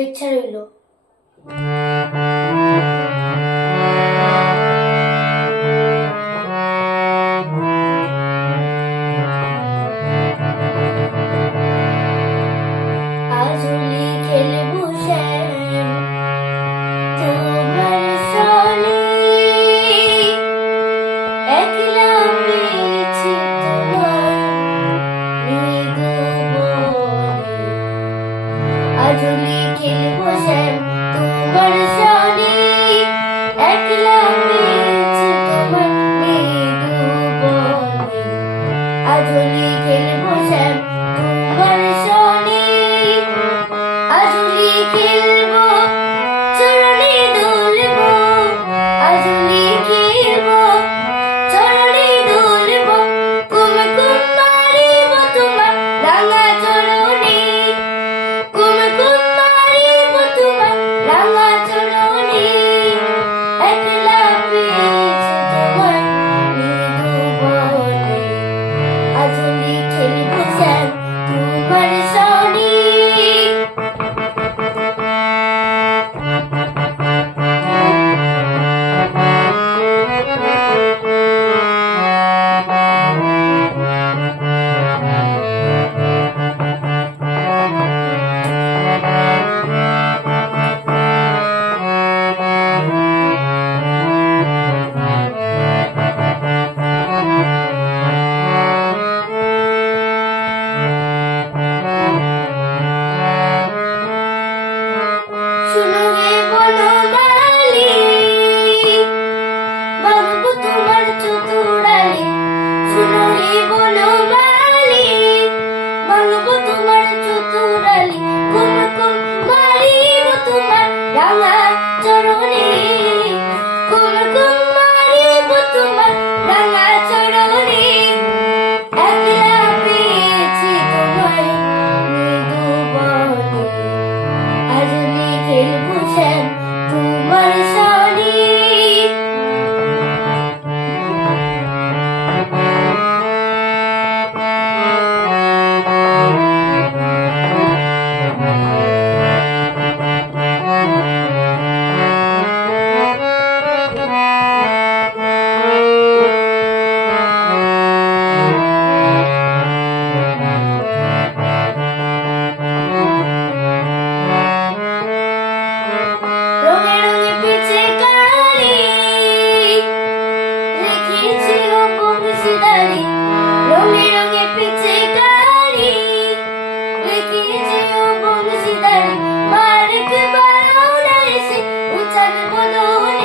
শুভেচ্ছা রইল। Como a estrutura ali, Uçak bunu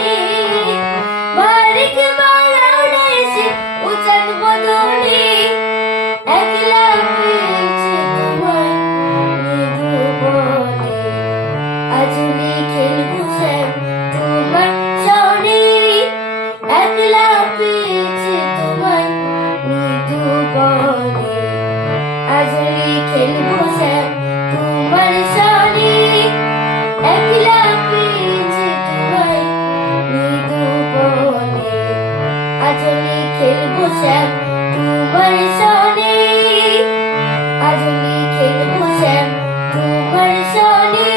খেলব স্যার তোমার সনে আজ খেলব স্যার তোমার সনে